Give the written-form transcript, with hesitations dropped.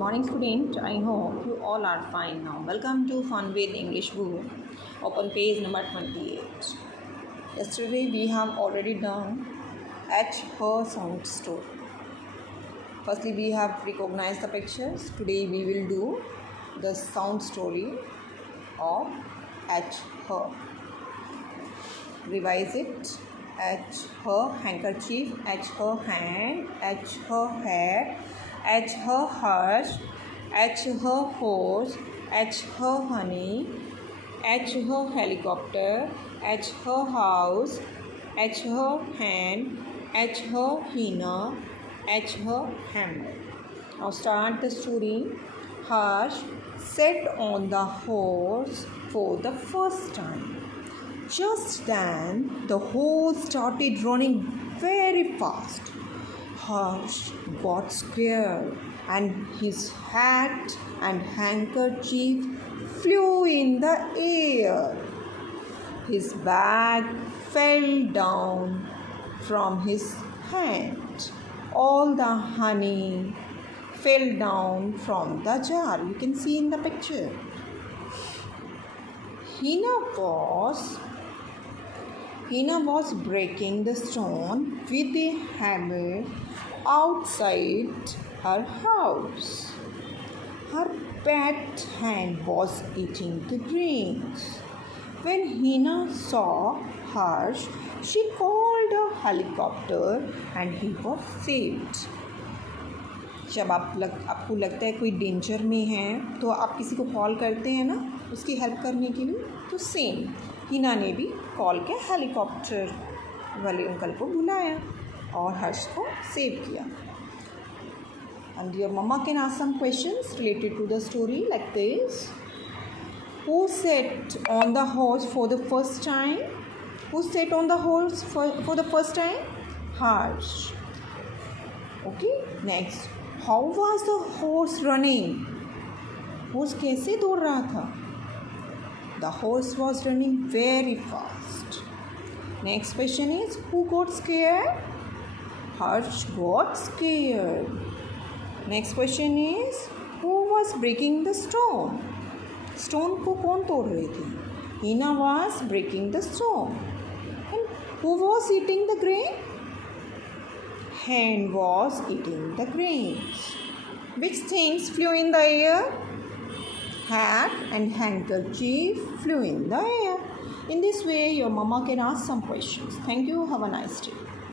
morning, student. I hope you all are fine now. Welcome to Fun with English Book. Open page number 28. Yesterday we have already done At Her sound story. Firstly, we have recognized the pictures. Today we will do the sound story of At Her. Revise it. At her handkerchief, at her hand, at her hair, at her heart, at her horse, at her honey, at her helicopter, at her house, at her hand, at her henna, at her hammer. Now start the story. Harsh sat on the horse for the first time. Just then, the horse started running very fast. Harsh got scared and his hat and handkerchief flew in the air. His bag fell down from his hand. All the honey fell down from the jar. You can see in the picture. Hina was breaking the stone with a hammer outside her house. Her pet hen was eating the grains. When Hina saw Harsh, she called a helicopter and he was saved. जब आपको लगता है कोई danger में है तो आप किसी को कॉल करते हैं ना उसकी हेल्प करने के लिए, तो सेम हिना ने भी कॉल के हेलीकॉप्टर वाले अंकल को बुलाया और हर्ष को सेव किया. And your mama can ask some questions related to the story like this. Who sat on the horse for the first time? Who sat on the horse for the first time? Harsh. Okay, next. How was the horse running? Horse कैसे दौड़ रहा था? The horse was running very fast. Next question is, who got scared? Harsh got scared. Next question is, who was breaking the stone? Stone को कौन तोड़ रही थी? Hina was breaking the stone. And who was eating the grain? Hen was eating the grains. Which things flew in the air? Hat and handkerchief flew in the air. In this way, your mama can ask some questions. Thank you. Have a nice day.